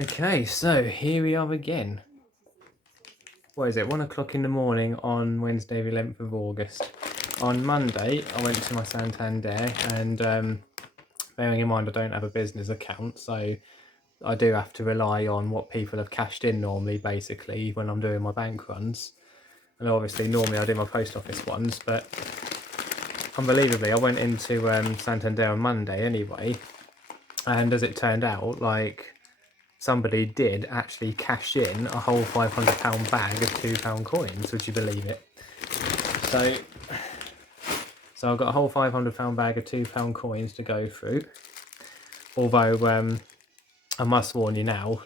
Okay, so here we are again. What is it? 1 o'clock in the morning on Wednesday, the 11th of August. On Monday, I went to my Santander, and bearing in mind I don't have a business account, so I do have to rely on what people have cashed in normally, basically, when I'm doing my bank runs. And obviously, normally I do my post office ones, but unbelievably, I went into Santander on Monday anyway, and as it turned out, somebody did actually cash in a whole £500 bag of £2 coins. Would you believe it? So I've got a whole £500 bag of £2 coins to go through. Although I must warn you now,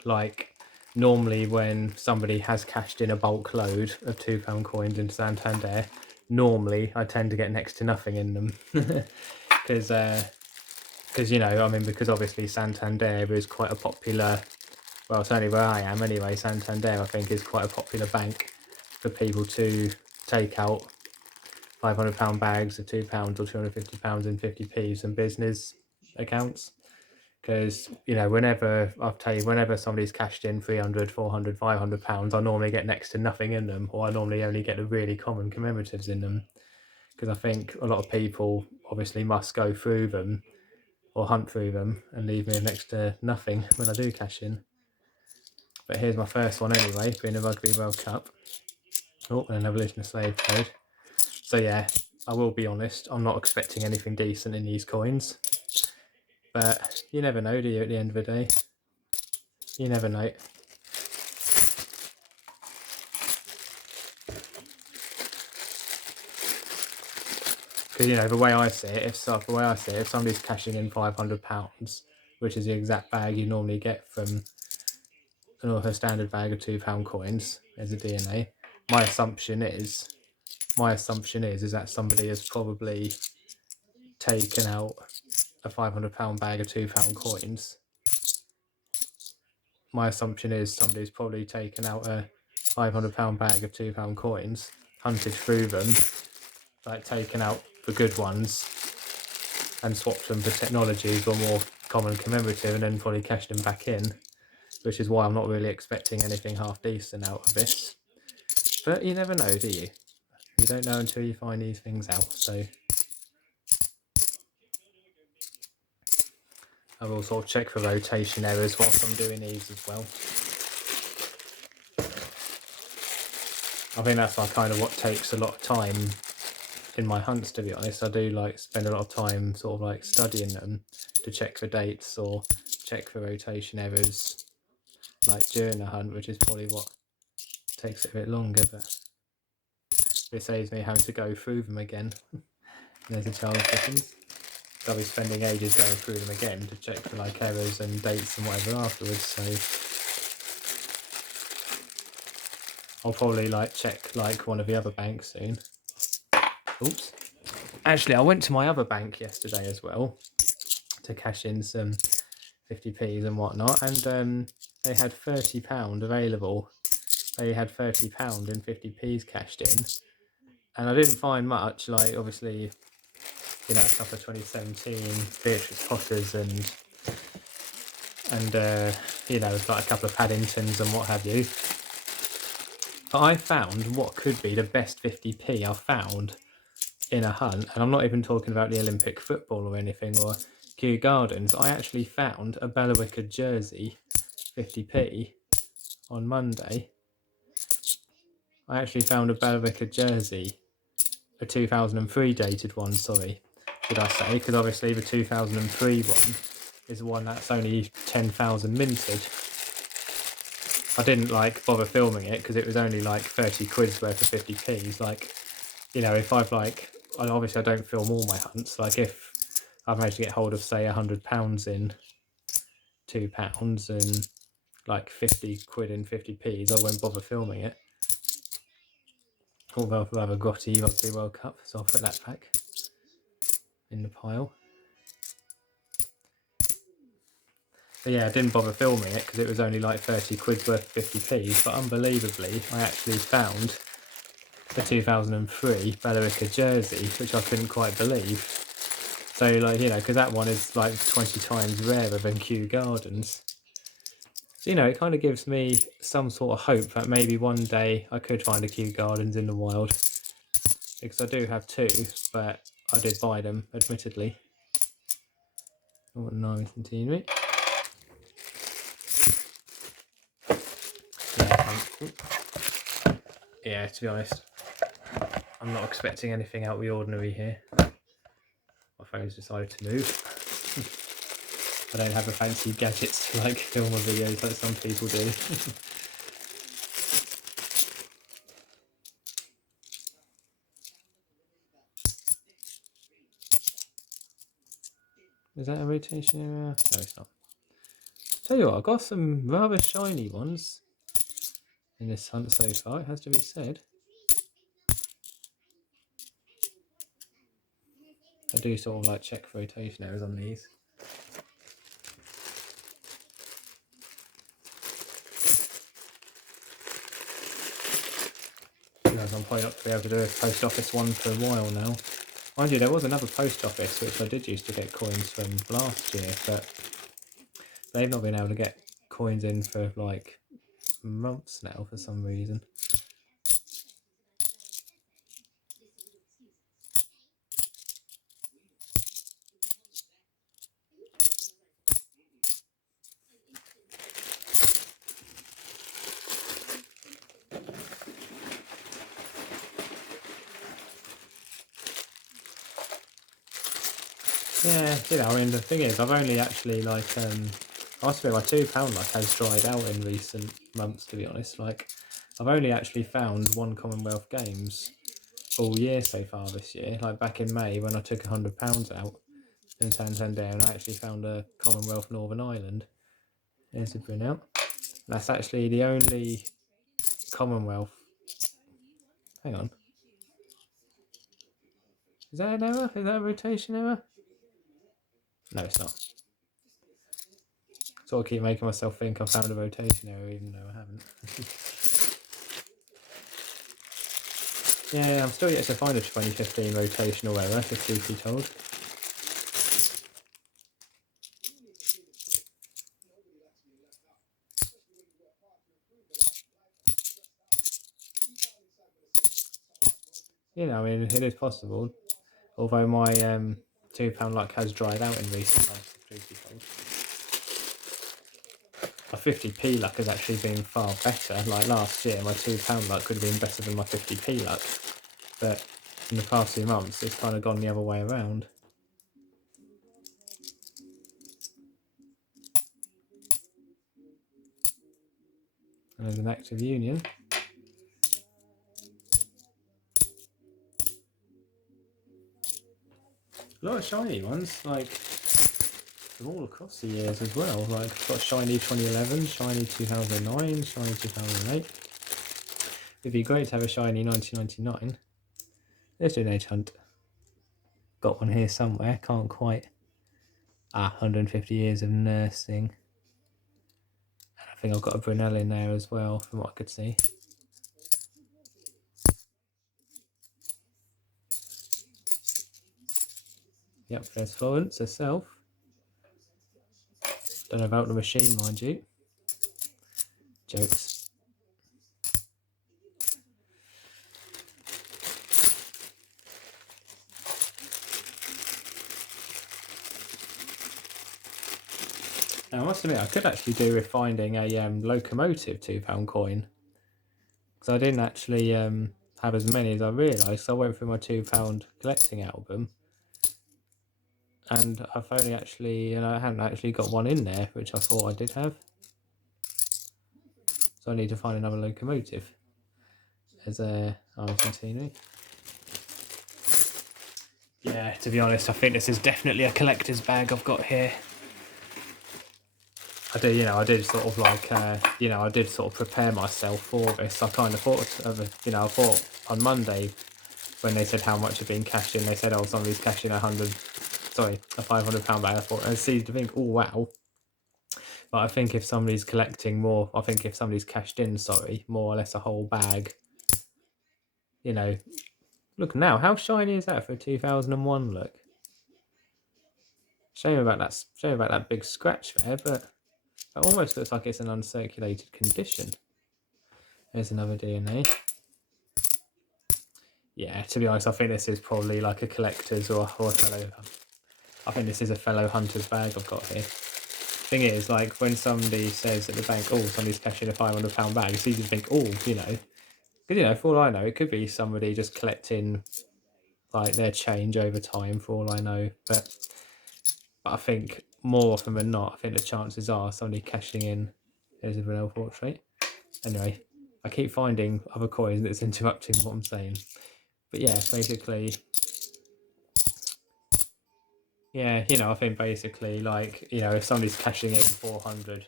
normally when somebody has cashed in a bulk load of £2 coins into Santander, normally I tend to get next to nothing in them. Because because obviously Santander is quite a popular, well, certainly where I am anyway, Santander I think is quite a popular bank for people to take out £500 bags of £2 or £250 in 50p's and business accounts. Because, whenever somebody's cashed in 300, 400, £500, I normally get next to nothing in them, or I normally only get the really common commemoratives in them. Because I think a lot of people obviously must go through them or hunt through them and leave me with next to nothing when I do cash in. But here's my first one anyway, being the Rugby World Cup. Oh, and an Abolition of Slave Trade. So yeah, I will be honest, I'm not expecting anything decent in these coins. But you never know, do you, at the end of the day? You never know. Because, the way I see it, if somebody's cashing in £500, which is the exact bag you normally get from a standard bag of £2 coins as a DNA, my assumption is that somebody has probably taken out a £500 bag of £2 coins. My assumption is somebody's probably taken out a £500 bag of £2 coins, hunted through them, taken out the good ones and swapped them for technologies or more common commemorative, and then probably cashed them back in, which is why I'm not really expecting anything half decent out of this. But you never know, do you? You don't know until you find these things out. So I will sort of check for rotation errors whilst I'm doing these as well. I think that's kind of what takes a lot of time in my hunts, to be honest. I do spend a lot of time sort of studying them to check for dates or check for rotation errors during the hunt, which is probably what takes it a bit longer, but it saves me having to go through them again. There's a Charles Dickens. I'll be spending ages going through them again to check for errors and dates and whatever afterwards, so I'll probably check one of the other banks soon. Oops. Actually, I went to my other bank yesterday as well to cash in some 50p's and whatnot, and they had £30 available. They had £30 in 50p's cashed in, and I didn't find much. Obviously, a couple of 2017 Beatrix Potters and a couple of Paddingtons and what have you. But I found what could be the best 50p I've found in a hunt, and I'm not even talking about the Olympic football or anything or Kew Gardens. I actually found a Bellawicker jersey 50p on Monday. I actually found a Bellawicker jersey, a 2003 dated one, sorry, should I say, because obviously the 2003 one is one that's only 10,000 minted. I didn't bother filming it because it was only 30 quid's worth of 50p's. If obviously I don't film all my hunts. If I've managed to get hold of say £100 in £2 and 50 quid in 50p's, I won't bother filming it. Although I'll have a grotty Rugby World Cup, so I'll put that back in the pile. But yeah, I didn't bother filming it because it was only 30 quid's worth of 50p's, but unbelievably I actually found a 2003 Bellawicker jersey, which I couldn't quite believe. So because that one is 20 times rarer than Kew Gardens. So, it kind of gives me some sort of hope that maybe one day I could find a Kew Gardens in the wild. Because I do have 2, but I did buy them, admittedly. Oh, nice and teeny. Yeah, to be honest, I'm not expecting anything out of the ordinary here. My phone's decided to move. I don't have a fancy gadgets to like film my videos like some people do. Is that a rotation area? No, it's not. Tell you what, I've got some rather shiny ones in this hunt so far, it has to be said. I do sort of like check rotation areas on these. I'm probably not to be able to do a post office one for a while now. Mind you, there was another post office which I did used to get coins from last year, but they've not been able to get coins in for like months now for some reason. Yeah, I mean, the thing is, I've only actually, like, I must admit my £2 luck has dried out in recent months, to be honest. Like, I've only actually found one Commonwealth Games all year so far this year. Like, back in May, when I took £100 out in Santander, and I actually found a Commonwealth Northern Ireland. There's a printout. That's actually the only Commonwealth. Hang on. Is that an error? Is that a rotation error? No, it's not. So I keep making myself think I found a rotation error even though I haven't. Yeah, I'm still yet to find a 2015 rotational error, if truth be told. I mean, it is possible. Although my £2 luck has dried out in recent months, if truth be told. My 50p luck has actually been far better. Like last year, my £2 luck could have been better than my 50p luck. But in the past few months, it's kind of gone the other way around. And there's an active union. A lot of shiny ones, like from all across the years as well. Like I've got shiny 2011, shiny 2009, shiny 2008. It'd be great to have a shiny 1999. Let's do an age hunt. Got one here somewhere, can't quite. 150 years of nursing. And I think I've got a Brunel in there as well, from what I could see. Yep, there's Florence herself. Don't know about the machine, mind you. Jokes. Now, I must admit, I could actually do with finding a locomotive £2 coin. Because I didn't actually have as many as I realised. So I went through my £2 collecting album. And I've only actually, I hadn't actually got one in there, which I thought I did have. So I need to find another locomotive. There's a Argentini. Yeah, to be honest, I think this is definitely a collector's bag I've got here. I do, I did sort of like, I did sort of prepare myself for this. I kind of thought of, I thought on Monday when they said how much had been cashed in, they said, oh, somebody's cashed in a £500 bag. I thought, I see to think, oh, wow. But I think if somebody's collecting more, if somebody's cashed in, more or less a whole bag, look now, how shiny is that for a 2001 look? Shame about that big scratch there, but It almost looks like it's an uncirculated condition. There's another DNA. Yeah, to be honest, I think this is probably like a collector's or a fellow. I think this is a fellow hunter's bag I've got here. Thing is, like when somebody says at the bank, "Oh, somebody's cashing a £500 bag," it's easy to think, "Oh, you know," because for all I know, it could be somebody just collecting like their change over time. For all I know, but I think more often than not, I think the chances are somebody cashing in. There's a Vanilla portrait. Anyway, I keep finding other coins that's interrupting what I'm saying. But yeah, basically, yeah, I think basically, like, if somebody's cashing in 400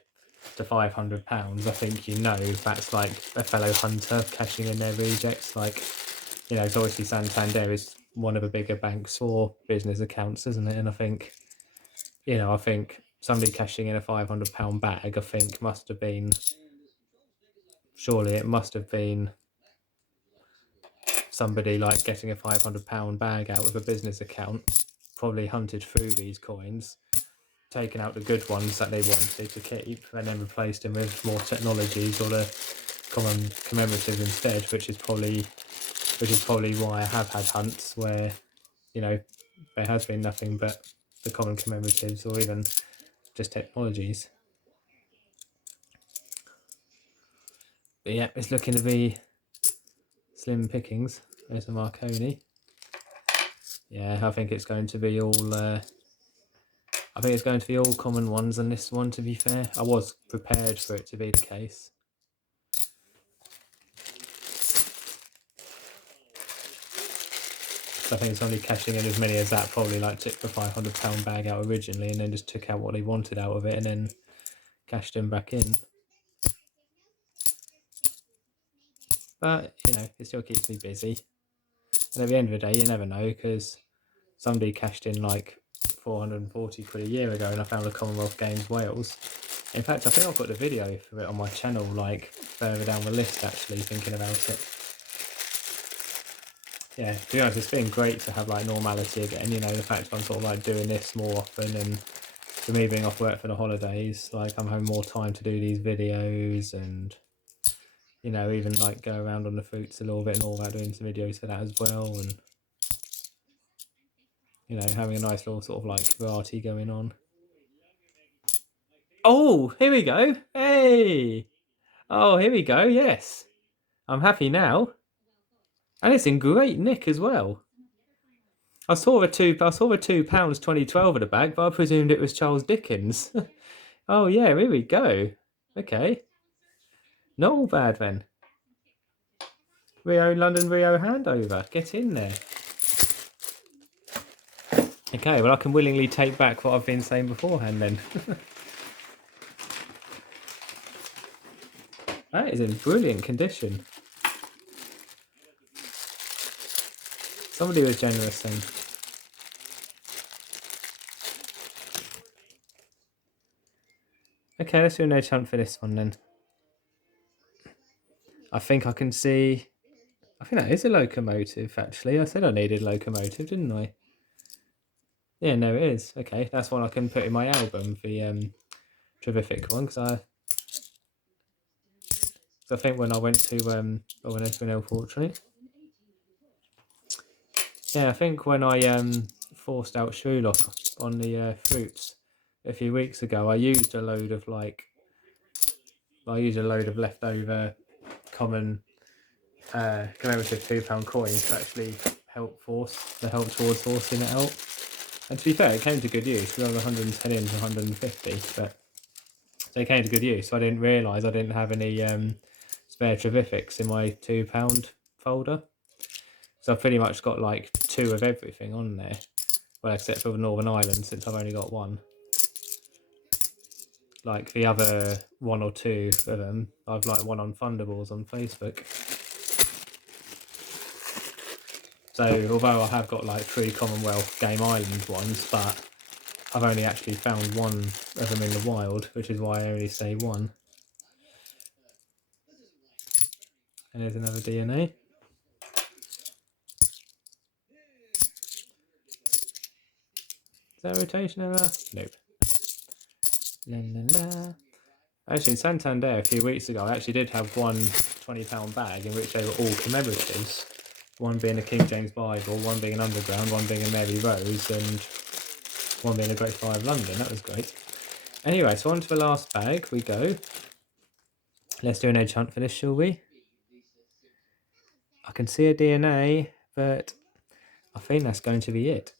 to 500 pounds, I think that's like a fellow hunter cashing in their rejects. Like, it's obviously Santander is one of the bigger banks for business accounts, isn't it? And I think, I think somebody cashing in a £500 bag, I think must have been, surely it must have been somebody like getting a £500 bag out of a business account, probably hunted through these coins, taken out the good ones that they wanted to keep, and then replaced them with more technologies or the common commemoratives instead, which is probably why I have had hunts where there has been nothing but the common commemoratives or even just technologies. But yeah, it's looking to be slim pickings. There's a Marconi. Yeah, I think it's going to be all common ones on this one, to be fair. I was prepared for it to be the case. So I think it's only cashing in as many as that, probably like took the £500 bag out originally and then just took out what they wanted out of it and then cashed them back in. But, it still keeps me busy. And at the end of the day, you never know, because somebody cashed in like 440 quid a year ago and I found a Commonwealth Games Wales. In fact, I think I've got the video for it on my channel, like further down the list, actually, thinking about it. Yeah, to be honest, it's been great to have like normality again. The fact I'm sort of like doing this more often, and for me being off work for the holidays, like I'm having more time to do these videos and even like go around on the fruits a little bit and all that, doing some videos for that as well, and having a nice little sort of like variety going on. Oh, here we go. Hey. Oh, here we go. Yes. I'm happy now. And it's in great nick as well. I saw the £2 2012 at the back, but I presumed it was Charles Dickens. Oh yeah, here we go. Okay. Not all bad then. London Rio handover. Get in there. Okay, well I can willingly take back what I've been saying beforehand then. That is in brilliant condition. Somebody was generous then. Okay, let's do a no hunt for this one then. I think I can see... I think that is a locomotive, actually. I said I needed locomotive, didn't I? Yeah, no, it is. Okay, that's one I can put in my album, the Terrific one, because I think when I went to Vanilla Portrait... Yeah, I think when I forced out Sherlock on the fruits a few weeks ago, I used a load of leftover common commemorative £2 coins to actually help towards forcing it out. And to be fair, it came to good use. We were 110 in to 150, but so it came to good use. So I didn't realise I didn't have any spare Trevifics in my £2 folder. So I've pretty much got like 2 of everything on there. Well, except for the Northern Ireland, since I've only got 1. Like the other 1 or 2 of them, I've like one on Fundables on Facebook. So although I have got like 3 Commonwealth Game Island ones, but I've only actually found 1 of them in the wild, which is why I only say 1. And there's another DNA. Is that a rotation error? Nope. La, la, la. Actually, in Santander a few weeks ago, I actually did have one £20 bag in which they were all commemoratives. One being a King James Bible, one being an Underground, one being a Mary Rose, and one being a Great Fire of London. That was great. Anyway, so on to the last bag we go. Let's do an edge hunt for this, shall we? I can see a DNA, but I think that's going to be it.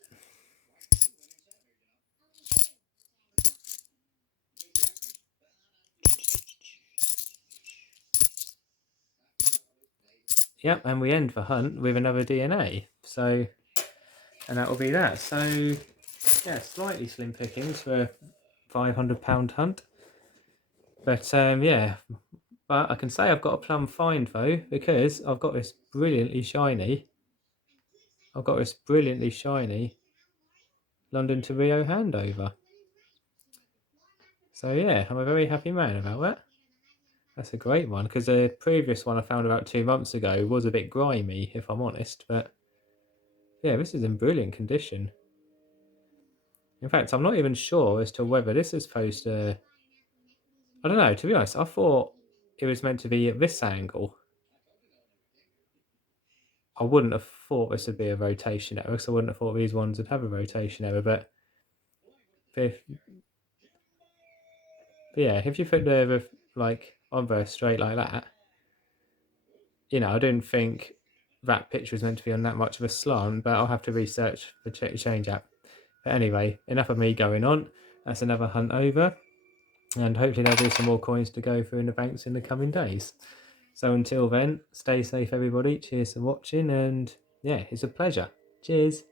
Yep, and we end the hunt with another DNA. So, and that will be that. So, yeah, slightly slim pickings for a £500 hunt. But yeah, but I can say I've got a plum find though, because I've got this brilliantly shiny. London to Rio handover. So yeah, I'm a very happy man about that. That's a great one, because the previous one I found about 2 months ago was a bit grimy, if I'm honest, but yeah, this is in brilliant condition. In fact, I'm not even sure as to whether this is supposed to... I don't know, to be honest, I thought it was meant to be at this angle. I wouldn't have thought this would be a rotation error, because I wouldn't have thought these ones would have a rotation error, but yeah, if you put the like on there straight like that, you know, I didn't think that picture was meant to be on that much of a slant, but I'll have to research the change app. But anyway, enough of me going on. That's another hunt over, and hopefully there'll be some more coins to go through in the banks in the coming days. So until then, stay safe everybody, cheers for watching, and yeah, it's a pleasure. Cheers.